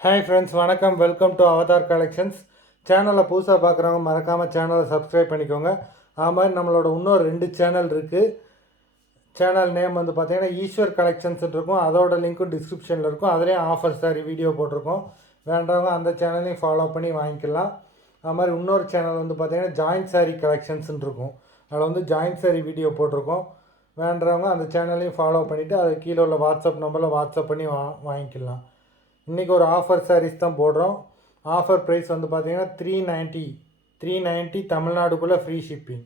Hi friends, வணக்கம். Welcome to Avatar collections. சேனலில் புதுசாக பார்க்குறவங்க மறக்காமல் சேனலை சப்ஸ்கிரைப் பண்ணிக்கோங்க. அது மாதிரி நம்மளோட இன்னொரு 2 சேனல் இருக்குது. சேனல் நேம் வந்து பார்த்தீங்கன்னா ஈஸ்வர் கலெக்ஷன்ஸ் இருக்கும். அதோட லிங்க்கும் டிஸ்கிரிப்ஷனில் இருக்கும். அதுலேயும் ஆஃபர் சாரி வீடியோ போட்டிருக்கோம். வேண்டவங்க அந்த சேனலையும் ஃபாலோ பண்ணி வாங்கிக்கலாம். அது மாதிரி இன்னொரு சேனல் வந்து பார்த்தீங்கன்னா ஜாயின்ட் சாரி கலெக்ஷன்ஸ்னு இருக்கும். அதில் வந்து ஜாயின்ட் சாரி வீடியோ போட்டிருக்கோம். வேண்டவங்க அந்த சேனலையும் ஃபாலோ பண்ணிவிட்டு அது கீழே உள்ள வாட்ஸ்அப் நம்பரில் வாட்ஸ்அப் பண்ணி வாங்கிக்கலாம். இன்றைக்கி ஒரு ஆஃபர் சாரீஸ் தான் போடுறோம். ஆஃபர் ப்ரைஸ் வந்து பார்த்திங்கன்னா 390 தமிழ்நாடுக்குள்ளே ஃப்ரீ ஷிப்பிங்.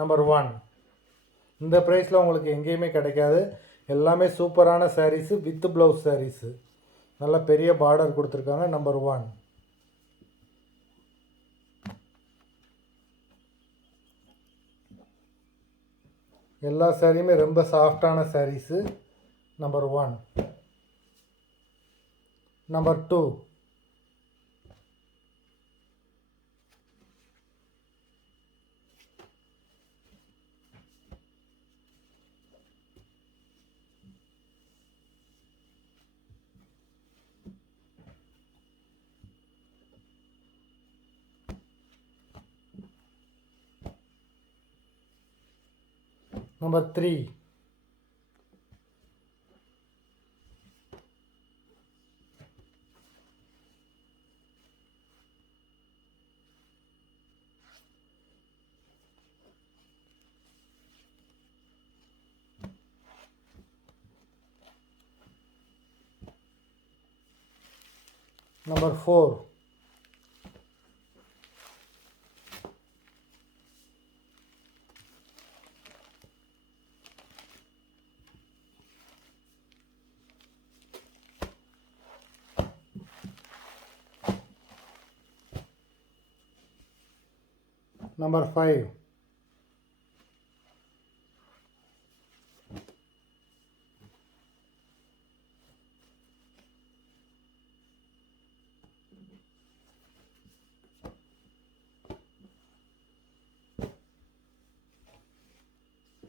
நம்பர் 1. இந்த ப்ரைஸில் உங்களுக்கு எங்கேயுமே கிடைக்காது. எல்லாமே சூப்பரான சாரீஸு வித் ப்ளவுஸ் சாரீஸு. நல்ல பெரிய பார்டர் கொடுத்துருக்காங்க. நம்பர் 1. எல்லா சாரியுமே ரொம்ப சாஃப்டான சாரீஸு. நம்பர் 1. நம்பர் 2. Number 3. Number 4. Number 5.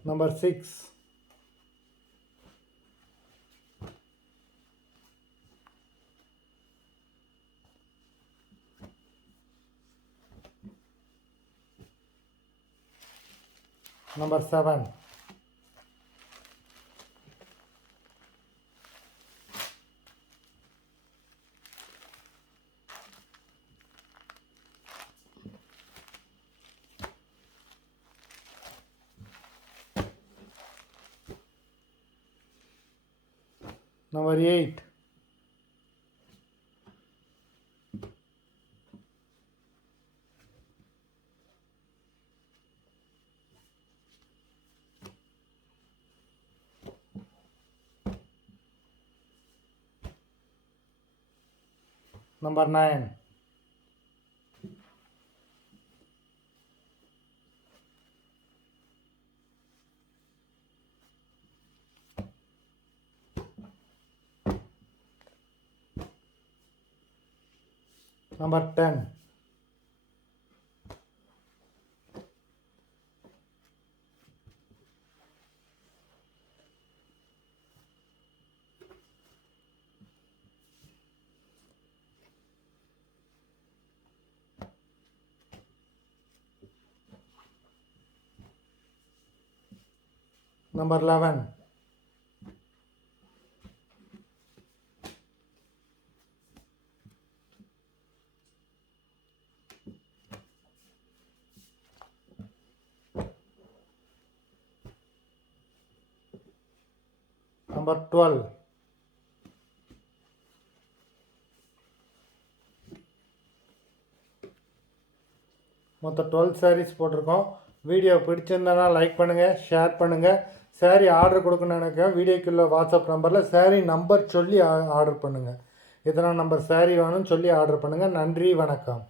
Number 6. Number 7. Number 8. Number 9. Number 10. Number 11. Number 12. மொத்தம் 12 சாரீஸ் போட்டிருக்கோம். வீடியோ பிடிச்சிருந்தனா லைக் பண்ணுங்கள், ஷேர் பண்ணுங்கள். சாரீ ஆர்டர் கொடுக்கணும்னு நினைக்கிறேன். வீடியோக்குள்ள வாட்ஸ்அப் நம்பரில் சாரீ நம்பர் சொல்லி ஆர்டர் பண்ணுங்கள். எத்தனை நம்பர் சாரீ வேணும்னு சொல்லி ஆர்டர் பண்ணுங்கள். நன்றி, வணக்கம்.